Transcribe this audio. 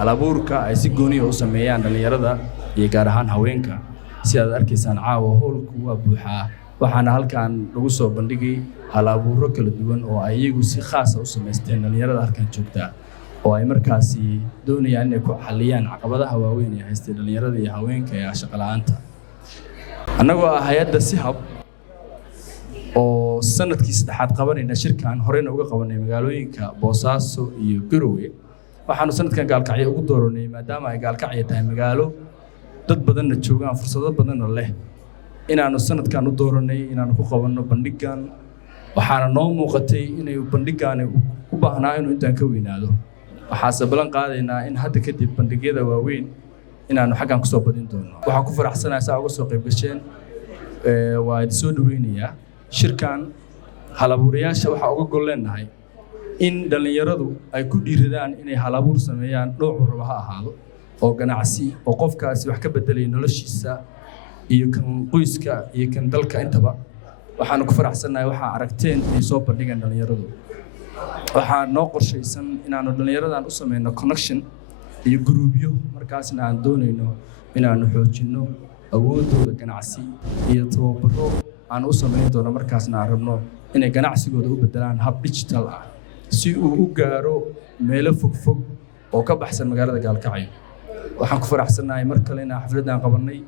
Hal-abuurka ay si gooni ah u sameeyaan dhalinyarada iyo gaar ahaan haweenka si aad arkaysaan caawa howlku waa buuxaa waxaana halkan lagu soo bandhigay hal-abuuro kala duwan oo ay iyagu si khaas ah u sameysteen dhalinyarada halkan joogta oo ay markaasi doonayaan inay ku xaliyaan caqabadaha waaweyn ee haystay dhalinyarada iyo haweenka ee shaqo la'aanta annagoo ah hay'adda si hab oo sanadkii saddexaad qabanayna shirkan horeyna uga qabanay magaalooyinka Boosaaso iyo Garowe waxaanu sanadkan gaalkacyo ugu dooranay maadaama ay gaalkacyo tahay magaalo dad badan joogaan fursado badan leh inaanu sanadkan u dooranay inaanu ku qabanno bandhigan waxaana noo muuqatay inay bandhigan u baahnaa inuu intaan ka weynaado waxaase balan qaadaynaa in hadda kadib bandhigyada waaweyn inaanu xaggan ku soo badin doono waxaan ku faraxsanahay saa uga soo qayb gasheen waa soo dhaweynayaa shirkan hal-abuurayaasha waxa uga gol leenahay in dhalinyaradu ay ku dhiiradaan inay hal-abuur sameeyaan dhowr raba ha ahaado oo ganacsi oo qofkaasi wax ka bedelay noloshiisa iyo kan qoyska iyo kan dalka intaba waxaan ku faraxsanahay waxa aragteen ay soo bandhigaan dhalinyaradu waxaa noo qorshaysan inaanu dhalinyaradan u sameeyno connection iyo groupyo markaasna aan doonayno inaanu xoojino awoodooda ganacsi iyo tababaro aan u sameyn doono markaasna aan rabno inay ganacsigooda u bedelaan hab digital ah si uu u gaaro meelo fog oo ka baxsan magaalada Gaalkacyo waxaan ku faraxsanahay mar kale in xafladan qabanay